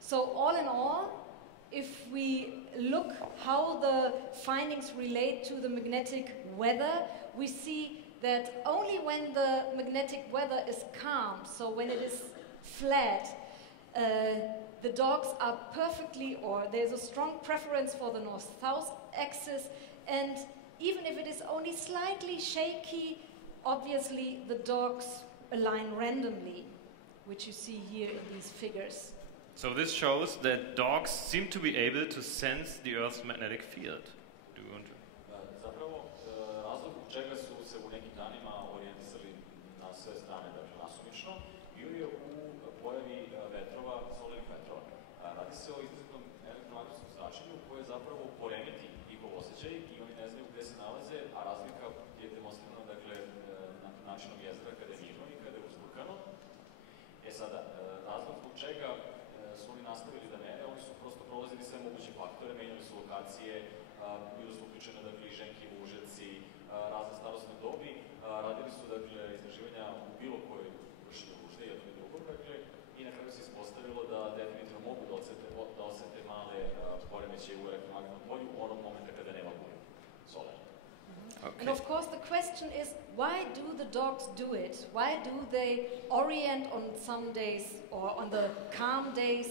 So all in all, if we look how the findings relate to the magnetic weather, we see that only when the magnetic weather is calm, so when it is flat, the dogs are perfectly, or there's a strong preference for the north-south axis, and even if it is only slightly shaky, obviously the dogs align randomly, which you see here in these figures. So this shows that dogs seem to be able to sense the Earth's magnetic field. Do you want to? Zapravo, razlog u čega su se u nekim danima orijentisali na sve strane, dakle nasumično, bio je u pojavi vetrova, solarnih vetrova. Radi se o izuzetnom elektromagnetskom zračenju koje zapravo poremeti njihov osjećaj i oni ne znaju gde se nalaze, a razlika je demonstrirana, dakle, načinom jezera kada je mirno i kada je uzburkano. Sada, razlog zbog čega su oni nastavili da mere, oni su prosto prolazili sve moguće faktore, menjali su lokacije, bili su uključene, dakle, i ženke i mužeci, razne starostne dobi, radili su, dakle, istraživanja u bilo kojoj vršenju ružde, jedno i drugo, dakle, i na kraju se ispostavilo da definitivno mogu da osete male poremećaje u elektromagnetnom polju u onom momenta kada nema buju solarne. Okay. And of course the question is, why do the dogs do it? Why do they orient on some days or on the calm days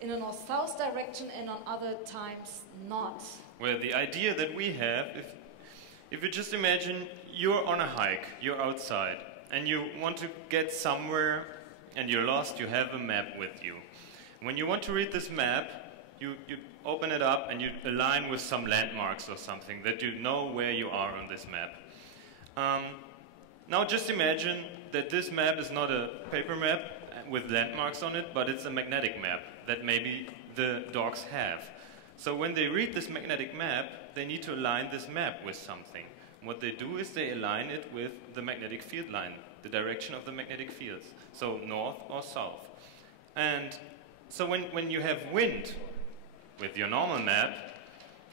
in a north-south direction and on other times not? Well, the idea that we have, if you just imagine you're on a hike, you're outside, and you want to get somewhere and you're lost, you have a map with you. When you want to read this map, you open it up and you align with some landmarks or something that you know where you are on this map. Now just imagine that this map is not a paper map with landmarks on it, but it's a magnetic map that maybe the dogs have. So when they read this magnetic map, they need to align this map with something. What they do is they align it with the magnetic field line, the direction of the magnetic fields, so north or south. And so when you have wind, with your normal map,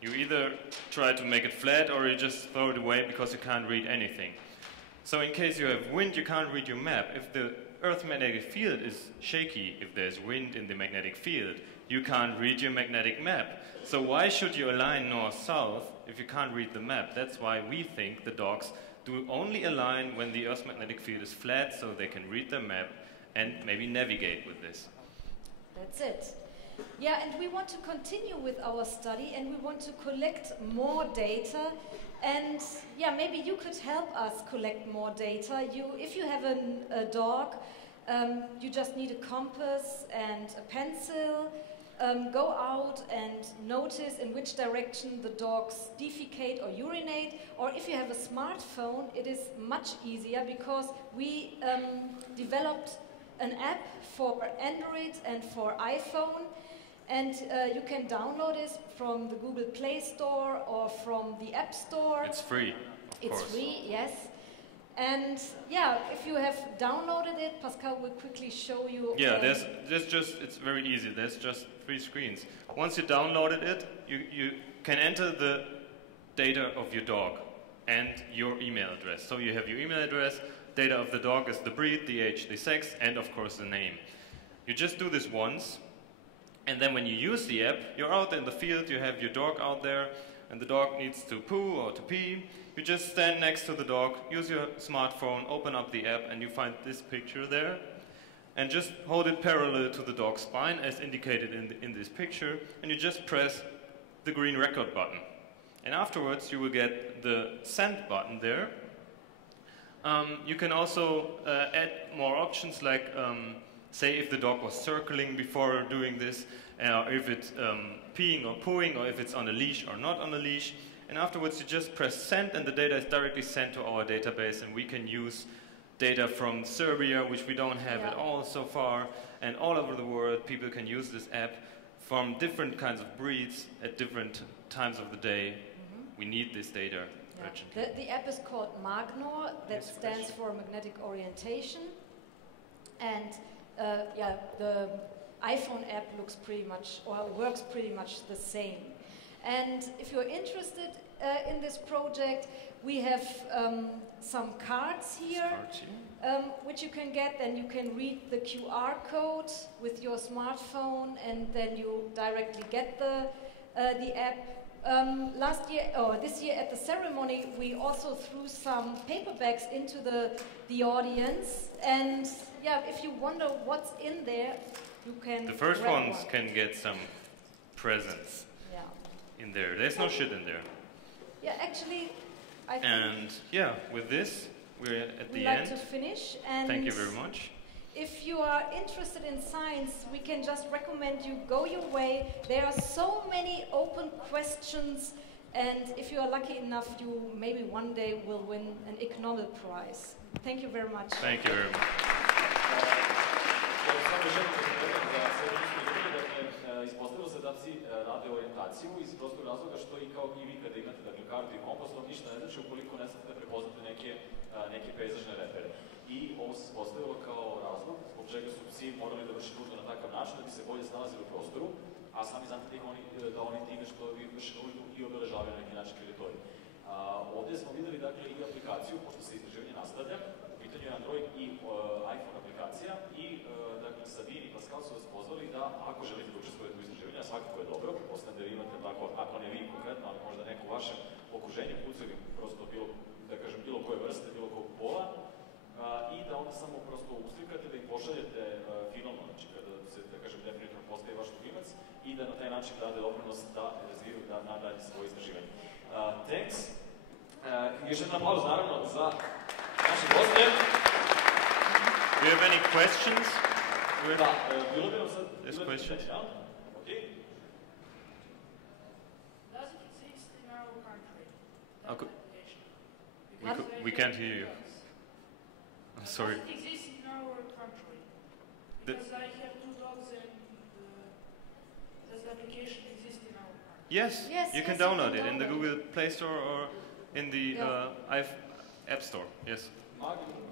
you either try to make it flat or you just throw it away because you can't read anything. So in case you have wind, you can't read your map. If the Earth's magnetic field is shaky, if there's wind in the magnetic field, you can't read your magnetic map. So why should you align north-south if you can't read the map? That's why we think the dogs do only align when the Earth's magnetic field is flat so they can read the map and maybe navigate with this. That's it. Yeah, and we want to continue with our study and we want to collect more data. And yeah, maybe you could help us collect more data. If you have a dog, you just need a compass and a pencil. Go out and notice in which direction the dogs defecate or urinate. Or if you have a smartphone, it is much easier because we developed an app for Android and for iPhone. And you can download it from the Google Play Store or from the App Store. It's free, of course. It's free, yes. And yeah, if you have downloaded it, Pascal will quickly show you. Yeah, it's very easy. There's just 3 screens. Once you downloaded it, you can enter the data of your dog and your email address. So you have your email address, data of the dog is the breed, the age, the sex, and of course the name. You just do this once. And then when you use the app, you're out in the field, you have your dog out there, and the dog needs to poo or to pee. You just stand next to the dog, use your smartphone, open up the app, and you find this picture there. And just hold it parallel to the dog's spine, as indicated in this picture, and you just press the green record button. And afterwards, you will get the send button there. You can also add more options like say if the dog was circling before doing this, if it's peeing or pooing, or if it's on a leash or not on a leash. And afterwards you just press send and the data is directly sent to our database and we can use data from Serbia, which we don't have at all so far, and all over the world people can use this app from different kinds of breeds at different times of the day. We need this data urgently. The app is called Magnor, that stands for magnetic orientation, and the iPhone app looks pretty much, or works pretty much the same. And if you're interested in this project, we have some cards here, which you can get. Then you can read the QR code with your smartphone, and then you directly get the app. This year at the ceremony, we also threw some paperbacks into the audience, and if you wonder what's in there, you can. The first ones can get some presents in there. There's no shit in there. Yeah, actually, I think. And with this, we're at the like end. To finish. And thank you very much. If you are interested in science, we can just recommend you go your way. There are so many open questions, and if you are lucky enough, you maybe one day will win an Ig-Nobel prize. Thank you very much. Thank you very much. Ispostavilo se da psi rade orijentaciju iz prostog razloga što i kao i vi kada imate kartu i kompas, vam ništa ne znači ukoliko ne znate da prepoznate neke pejzažne repere. I ovo se ispostavilo kao razlog zbog čega su psi morali da vrše nuždu na takav način da bi se bolje snalazili u prostoru, a sami znate da oni time što vi vrše nuždu i obeležavaju na neki način teritoriju. Ovdje smo videli dakle i aplikaciju, pošto se istraživanje nastavlja, u pitanju je Android i iPhone aplikacija i dakle Sabin i Paskal su vas pozvali da ako želite da učestvujete u istraživanju, a svakako je dobro, pretpostavljam da vi imate tako, ako ne vi konkretno, ali možda neko u vašem okruženju pucaju prosto bilo koje vrste, bilo kog pola, i da onda samo prosto uslikate, da ih pošaljete finalno, znači kada se, definitivno postaje vaš ljubimac i da na taj način dade doprinos da razviju nadalje svoje istraživanje. Thanks. Još jedan aplauz naravno za naše goste. Do you have any questions? Da, bilo bi nam sad... This question. Okay. Does it exist in our country? Okay. We can't hear you. I'm sorry. Does it exist in our country? Because I have 2 dogs and does the application exist in our country? Yes, you can download it in the Google Play Store or in the App Store. Yes.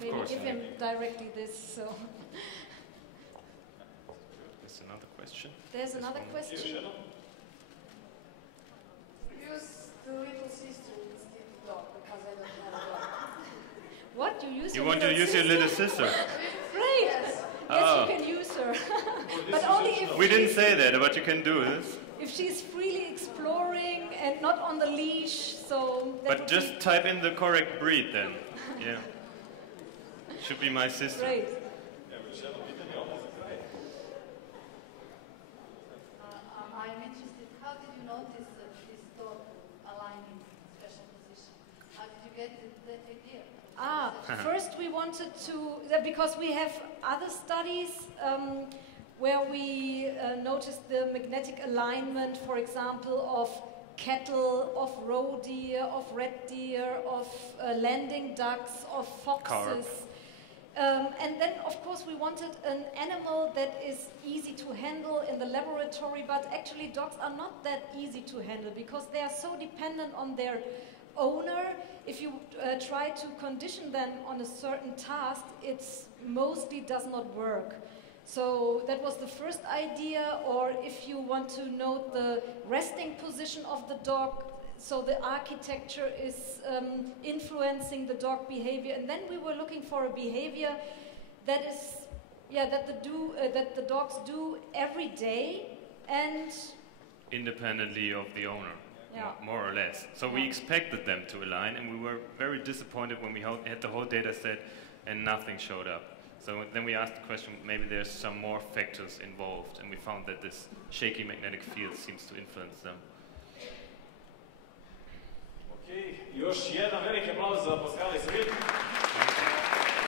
Maybe give him directly this. So. There's another question. There's another question. Use the little sister instead of dog because I don't have a dog. What? You use? You want to use your little sister? Great. Yes, you can use her. But only if we didn't say that, but you can do this. If she's freely exploring and not on the leash, so. But just type in the correct breed then. Yeah. Should be my sister. Great. I'm interested. How did you notice this dog aligned in special position? How did you get that idea? First we wanted to, because we have other studies where we noticed the magnetic alignment, for example, of cattle, of roe deer, of red deer, of landing ducks, of foxes. And then, of course, we wanted an animal that is easy to handle in the laboratory, but actually dogs are not that easy to handle because they are so dependent on their owner. If you try to condition them on a certain task, it mostly does not work. So that was the first idea. Or if you want to note the resting position of the dog, so the architecture is influencing the dog behavior. And then we were looking for a behavior that is, that the dogs do every day and independently of the owner. More or less. So we expected them to align, and we were very disappointed when we had the whole data set and nothing showed up. So then we asked the question, maybe there's some more factors involved, and we found that this shaky magnetic field seems to influence them. Okay, još jedan veliki aplauz za Paskala i Sabin.